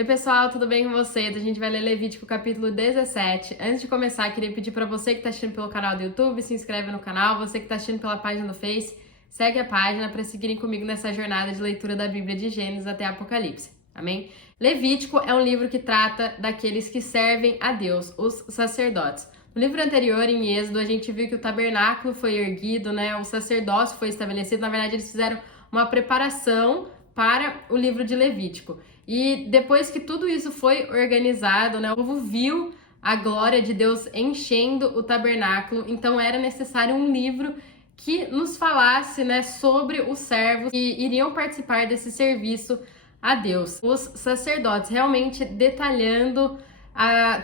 Oi pessoal, tudo bem com vocês? A gente vai ler Levítico capítulo 17. Antes de começar, queria pedir para você que está assistindo pelo canal do YouTube, se inscreve no canal. Você que está assistindo pela página do Face, segue a página para seguirem comigo nessa jornada de leitura da Bíblia de Gênesis até Apocalipse. Amém? Levítico é um livro que trata daqueles que servem a Deus, os sacerdotes. No livro anterior, em Êxodo, a gente viu que o tabernáculo foi erguido, o sacerdócio foi estabelecido. Na verdade, eles fizeram uma preparação para o livro de Levítico. E depois que tudo isso foi organizado, o povo viu a glória de Deus enchendo o tabernáculo, então era necessário um livro que nos falasse, sobre os servos que iriam participar desse serviço a Deus. Os sacerdotes, realmente detalhando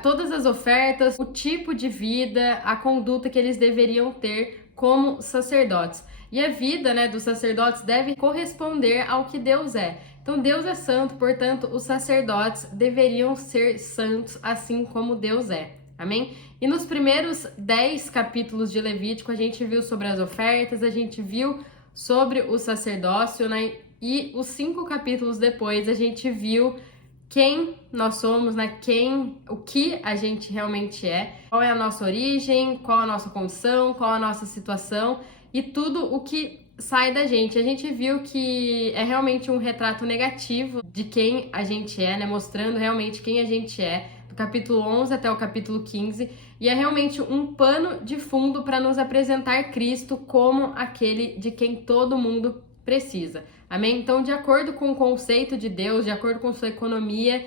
todas as ofertas, o tipo de vida, a conduta que eles deveriam ter como sacerdotes. E a vida, dos sacerdotes deve corresponder ao que Deus é. Então Deus é santo, portanto os sacerdotes deveriam ser santos assim como Deus é. Amém? E nos primeiros 10 capítulos de Levítico a gente viu sobre as ofertas, a gente viu sobre o sacerdócio, E os 5 capítulos depois a gente viu quem nós somos, o que a gente realmente é, qual é a nossa origem, qual a nossa condição, qual a nossa situação e tudo o que sai da gente. A gente viu que é realmente um retrato negativo de quem a gente é, mostrando realmente quem a gente é, do capítulo 11 até o capítulo 15, e é realmente um pano de fundo para nos apresentar Cristo como aquele de quem todo mundo precisa. Amém? Então, de acordo com o conceito de Deus, de acordo com sua economia,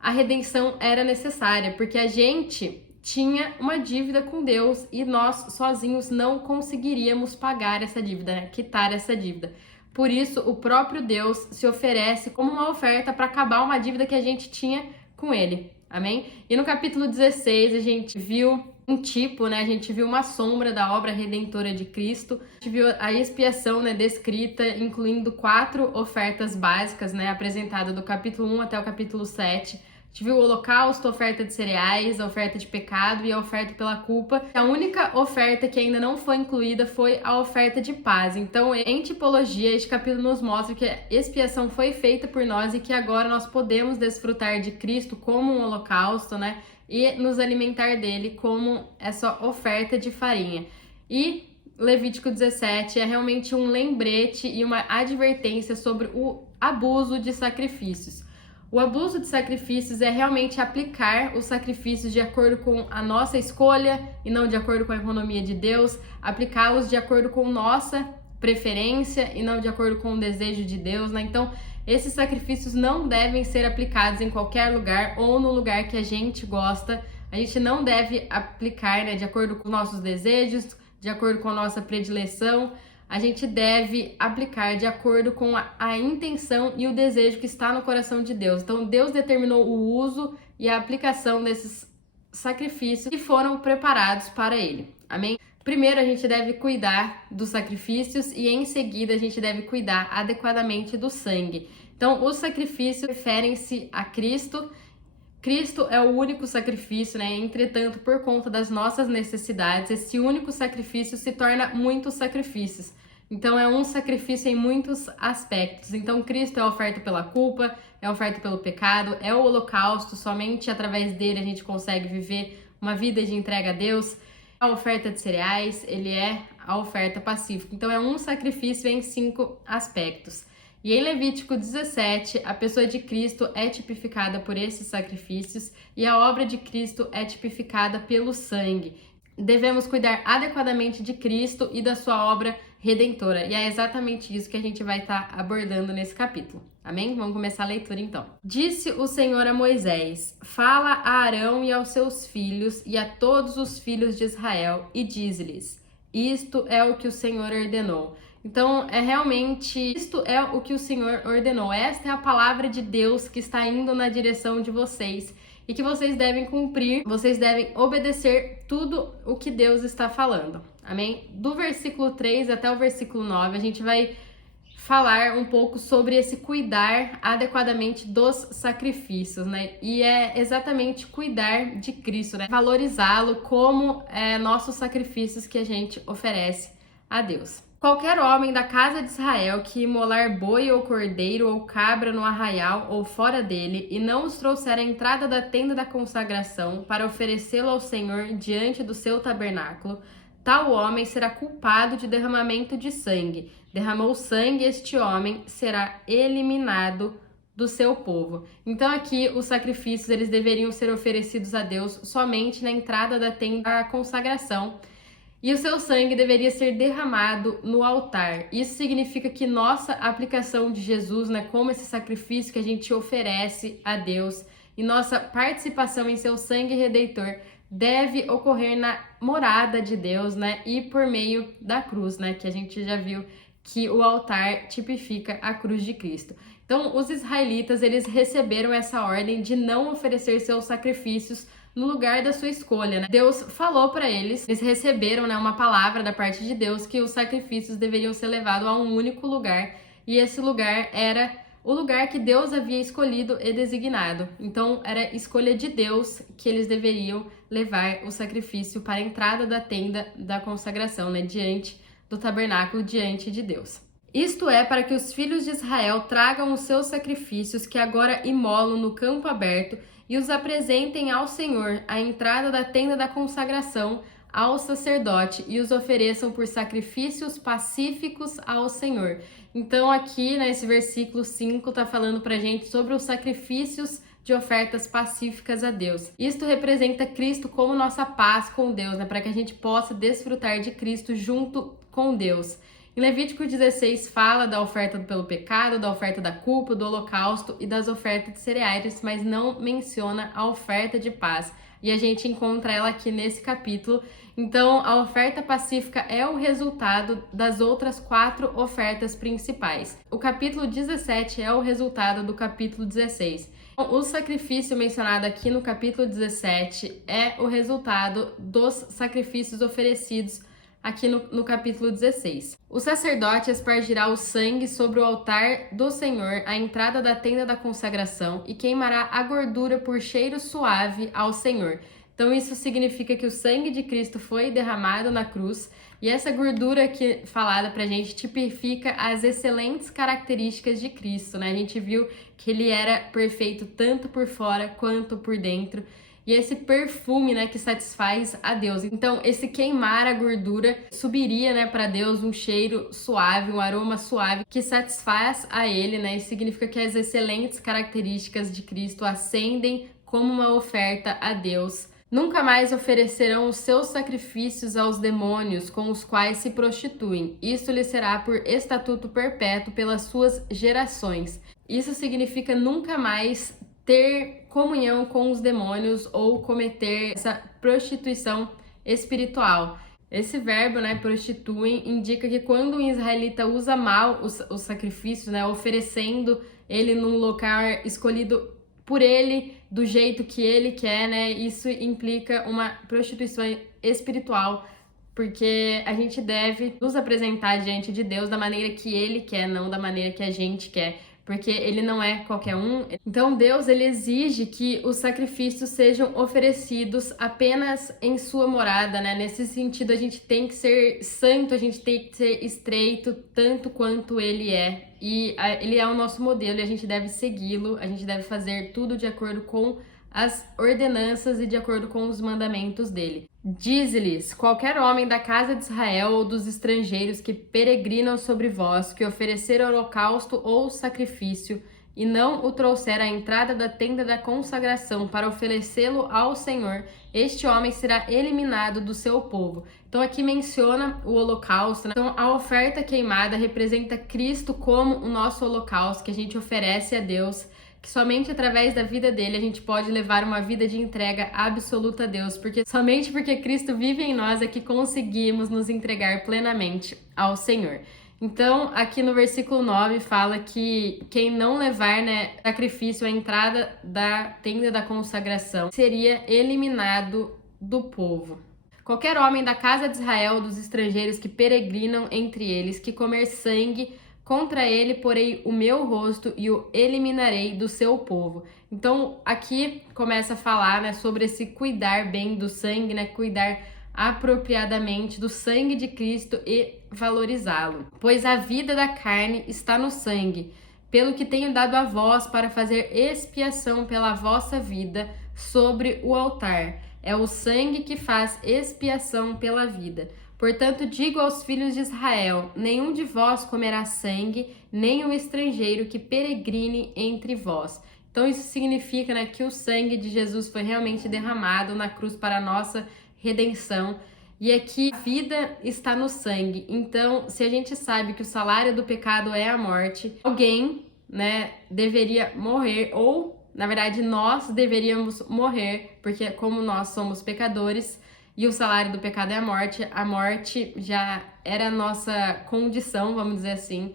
a redenção era necessária, porque a gente tinha uma dívida com Deus e nós sozinhos não conseguiríamos pagar essa dívida, quitar essa dívida. Por isso, o próprio Deus se oferece como uma oferta para acabar uma dívida que a gente tinha com Ele. Amém? E no capítulo 16, a gente viu um tipo, a gente viu uma sombra da obra redentora de Cristo, a gente viu a expiação, descrita, incluindo 4 ofertas básicas, apresentadas do capítulo 1 até o capítulo 7. A gente viu o holocausto, a oferta de cereais, a oferta de pecado e a oferta pela culpa. A única oferta que ainda não foi incluída foi a oferta de paz. Então, em tipologia, este capítulo nos mostra que a expiação foi feita por nós e que agora nós podemos desfrutar de Cristo como um holocausto, e nos alimentar dele como essa oferta de farinha. E Levítico 17 é realmente um lembrete e uma advertência sobre o abuso de sacrifícios. O abuso de sacrifícios é realmente aplicar os sacrifícios de acordo com a nossa escolha e não de acordo com a economia de Deus, aplicá-los de acordo com nossa preferência e não de acordo com o desejo de Deus, Então, esses sacrifícios não devem ser aplicados em qualquer lugar ou no lugar que a gente gosta. A gente não deve aplicar, de acordo com os nossos desejos, de acordo com a nossa predileção. A gente deve aplicar de acordo com a intenção e o desejo que está no coração de Deus. Então, Deus determinou o uso e a aplicação desses sacrifícios que foram preparados para Ele. Amém? Primeiro, a gente deve cuidar dos sacrifícios e, em seguida, a gente deve cuidar adequadamente do sangue. Então, os sacrifícios referem-se a Cristo. Cristo é o único sacrifício, Entretanto, por conta das nossas necessidades, esse único sacrifício se torna muitos sacrifícios. Então, é um sacrifício em muitos aspectos. Então, Cristo é a oferta pela culpa, é a oferta pelo pecado, é o holocausto. Somente através dele a gente consegue viver uma vida de entrega a Deus. A oferta de cereais, ele é a oferta pacífica. Então, é um sacrifício em 5 aspectos. E em Levítico 17, a pessoa de Cristo é tipificada por esses sacrifícios e a obra de Cristo é tipificada pelo sangue. Devemos cuidar adequadamente de Cristo e da sua obra redentora. E é exatamente isso que a gente vai estar abordando nesse capítulo. Amém? Vamos começar a leitura então. Disse o Senhor a Moisés: fala a Arão e aos seus filhos e a todos os filhos de Israel e diz-lhes: isto é o que o Senhor ordenou. Então, isto é o que o Senhor ordenou. Esta é a palavra de Deus que está indo na direção de vocês e que vocês devem cumprir, vocês devem obedecer tudo o que Deus está falando. Amém? Do versículo 3 até o versículo 9, a gente vai falar um pouco sobre esse cuidar adequadamente dos sacrifícios, E é exatamente cuidar de Cristo, Valorizá-lo como nossos sacrifícios que a gente oferece a Deus. Qualquer homem da casa de Israel que imolar boi ou cordeiro ou cabra no arraial ou fora dele e não os trouxer à entrada da tenda da consagração para oferecê-lo ao Senhor diante do seu tabernáculo, tal homem será culpado de derramamento de sangue. Derramou sangue, este homem será eliminado do seu povo. Então aqui os sacrifícios eles deveriam ser oferecidos a Deus somente na entrada da tenda da consagração. E o seu sangue deveria ser derramado no altar. Isso significa que nossa aplicação de Jesus, né, como esse sacrifício que a gente oferece a Deus, e nossa participação em seu sangue redentor deve ocorrer na morada de Deus, né, e por meio da cruz, né, que a gente já viu que o altar tipifica a cruz de Cristo. Então, os israelitas, eles receberam essa ordem de não oferecer seus sacrifícios no lugar da sua escolha, né? Deus falou para eles receberam, né, uma palavra da parte de Deus que os sacrifícios deveriam ser levados a um único lugar, e esse lugar era o lugar que Deus havia escolhido e designado. Então, era escolha de Deus que eles deveriam levar o sacrifício para a entrada da tenda da consagração, né, diante do tabernáculo, diante de Deus. Isto é para que os filhos de Israel tragam os seus sacrifícios que agora imolam no campo aberto e os apresentem ao Senhor à entrada da tenda da consagração ao sacerdote e os ofereçam por sacrifícios pacíficos ao Senhor. Então aqui nesse versículo 5 está falando pra gente sobre os sacrifícios de ofertas pacíficas a Deus. Isto representa Cristo como nossa paz com Deus, né? Para que a gente possa desfrutar de Cristo junto com Deus. Em Levítico 16 fala da oferta pelo pecado, da oferta da culpa, do holocausto e das ofertas de cereais, mas não menciona a oferta de paz. E a gente encontra ela aqui nesse capítulo. Então, a oferta pacífica é o resultado das outras 4 ofertas principais. O capítulo 17 é o resultado do capítulo 16. O sacrifício mencionado aqui no capítulo 17 é o resultado dos sacrifícios oferecidos aqui no capítulo 16. O sacerdote aspergirá o sangue sobre o altar do Senhor à entrada da tenda da consagração e queimará a gordura por cheiro suave ao Senhor. Então isso significa que o sangue de Cristo foi derramado na cruz, e essa gordura aqui falada pra gente tipifica as excelentes características de Cristo, né? A gente viu que ele era perfeito tanto por fora quanto por dentro. E esse perfume, né, que satisfaz a Deus. Então, esse queimar a gordura subiria, né, para Deus um cheiro suave, um aroma suave que satisfaz a ele, né? Isso significa que as excelentes características de Cristo ascendem como uma oferta a Deus. Nunca mais oferecerão os seus sacrifícios aos demônios com os quais se prostituem. Isto lhe será por estatuto perpétuo pelas suas gerações. Isso significa nunca mais ter comunhão com os demônios ou cometer essa prostituição espiritual. Esse verbo, né, prostituem, indica que quando um israelita usa mal os sacrifícios, né, oferecendo ele num local escolhido por ele, do jeito que ele quer, né, isso implica uma prostituição espiritual, porque a gente deve nos apresentar diante de Deus da maneira que ele quer, não da maneira que a gente quer, porque ele não é qualquer um. Então Deus, ele exige que os sacrifícios sejam oferecidos apenas em sua morada, né? Nesse sentido, a gente tem que ser santo, a gente tem que ser estreito tanto quanto ele é. E ele é o nosso modelo e a gente deve segui-lo, a gente deve fazer tudo de acordo com as ordenanças e de acordo com os mandamentos dele. Dize-lhes: qualquer homem da casa de Israel ou dos estrangeiros que peregrinam sobre vós, que oferecer holocausto ou sacrifício, e não o trouxer à entrada da tenda da consagração para oferecê-lo ao Senhor, este homem será eliminado do seu povo. Então aqui menciona o holocausto, né? Então a oferta queimada representa Cristo como o nosso holocausto que a gente oferece a Deus, que somente através da vida dele a gente pode levar uma vida de entrega absoluta a Deus, porque somente porque Cristo vive em nós é que conseguimos nos entregar plenamente ao Senhor. Então, aqui no versículo 9 fala que quem não levar, né, sacrifício à entrada da tenda da consagração seria eliminado do povo. Qualquer homem da casa de Israel, dos estrangeiros que peregrinam entre eles, que comer sangue, contra ele porei o meu rosto e o eliminarei do seu povo. Então, aqui começa a falar, né, sobre esse cuidar bem do sangue, né, cuidar apropriadamente do sangue de Cristo e valorizá-lo. Pois a vida da carne está no sangue, pelo que tenho dado a vós para fazer expiação pela vossa vida sobre o altar. É o sangue que faz expiação pela vida. Portanto, digo aos filhos de Israel: nenhum de vós comerá sangue, nem o estrangeiro que peregrine entre vós. Então, isso significa, né, que o sangue de Jesus foi realmente derramado na cruz para a nossa redenção. E aqui a vida está no sangue. Então, se a gente sabe que o salário do pecado é a morte, alguém, né, deveria morrer, ou na verdade nós deveríamos morrer, porque como nós somos pecadores e o salário do pecado é a morte já era a nossa condição, vamos dizer assim.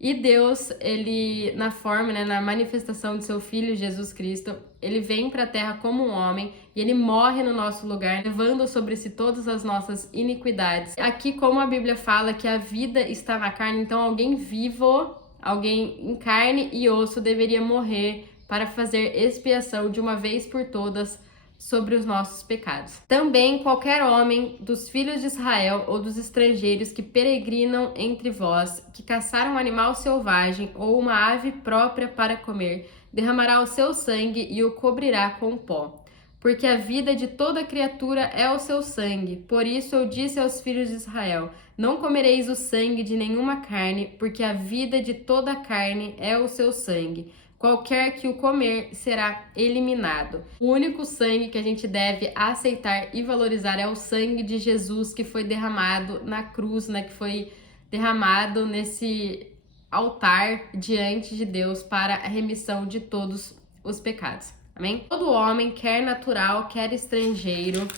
E Deus, ele, na forma, né, na manifestação de seu Filho Jesus Cristo, ele vem para a terra como um homem e ele morre no nosso lugar, levando sobre si todas as nossas iniquidades. Aqui, como a Bíblia fala que a vida está na carne, então alguém vivo, alguém em carne e osso deveria morrer para fazer expiação de uma vez por todas sobre os nossos pecados. Também qualquer homem dos filhos de Israel ou dos estrangeiros que peregrinam entre vós, que caçar um animal selvagem ou uma ave própria para comer, derramará o seu sangue e o cobrirá com pó. Porque a vida de toda criatura é o seu sangue. Por isso eu disse aos filhos de Israel: não comereis o sangue de nenhuma carne, porque a vida de toda carne é o seu sangue. Qualquer que o comer será eliminado. O único sangue que a gente deve aceitar e valorizar é o sangue de Jesus, que foi derramado na cruz, né? Que foi derramado nesse altar diante de Deus para a remissão de todos os pecados. Amém? Todo homem, quer natural, quer estrangeiro,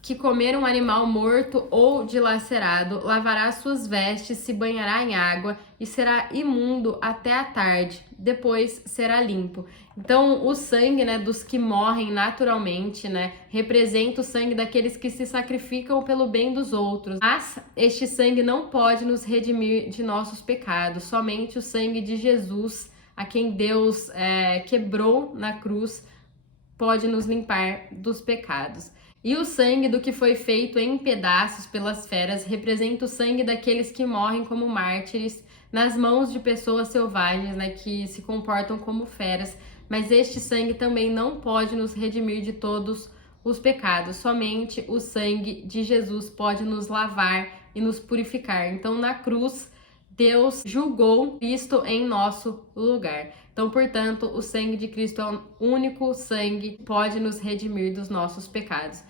que comer um animal morto ou dilacerado, lavará suas vestes, se banhará em água e será imundo até a tarde, depois será limpo. Então, o sangue, né, dos que morrem naturalmente, né, representa o sangue daqueles que se sacrificam pelo bem dos outros. Mas este sangue não pode nos redimir de nossos pecados, somente o sangue de Jesus, a quem Deus quebrou na cruz, pode nos limpar dos pecados. E o sangue do que foi feito em pedaços pelas feras representa o sangue daqueles que morrem como mártires nas mãos de pessoas selvagens, né, que se comportam como feras. Mas este sangue também não pode nos redimir de todos os pecados. Somente o sangue de Jesus pode nos lavar e nos purificar. Então, na cruz, Deus julgou Cristo em nosso lugar. Então, portanto, o sangue de Cristo é o único sangue que pode nos redimir dos nossos pecados.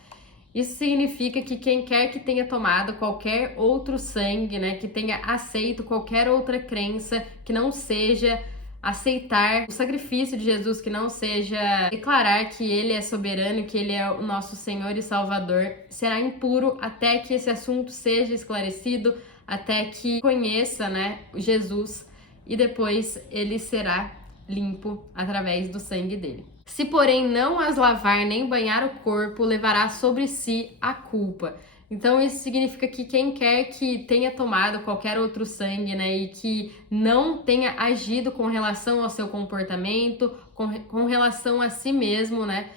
Isso significa que quem quer que tenha tomado qualquer outro sangue, né, que tenha aceito qualquer outra crença, que não seja aceitar o sacrifício de Jesus, que não seja declarar que Ele é soberano, que Ele é o nosso Senhor e Salvador, será impuro até que esse assunto seja esclarecido, até que conheça, né, Jesus, e depois ele será limpo através do sangue dele. Se, porém, não as lavar nem banhar o corpo, levará sobre si a culpa. Então, isso significa que quem quer que tenha tomado qualquer outro sangue, né, e que não tenha agido com relação ao seu comportamento, com relação a si mesmo, né,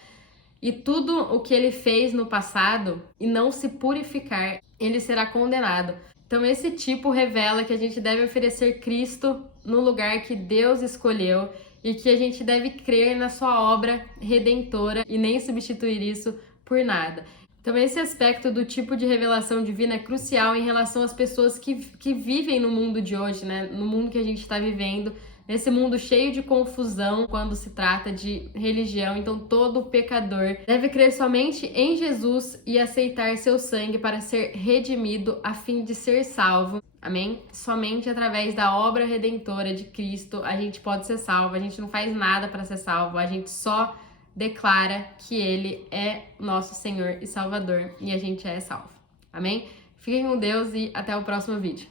e tudo o que ele fez no passado e não se purificar, ele será condenado. Então, esse tipo revela que a gente deve oferecer Cristo no lugar que Deus escolheu e que a gente deve crer na sua obra redentora e nem substituir isso por nada. Então, esse aspecto do tipo de revelação divina é crucial em relação às pessoas que vivem no mundo de hoje, né? No mundo que a gente está vivendo, nesse mundo cheio de confusão quando se trata de religião. Então, todo pecador deve crer somente em Jesus e aceitar seu sangue para ser redimido a fim de ser salvo. Amém? Somente através da obra redentora de Cristo a gente pode ser salvo. A gente não faz nada para ser salvo, a gente só declara que Ele é nosso Senhor e Salvador e a gente é salvo. Amém? Fiquem com Deus e até o próximo vídeo.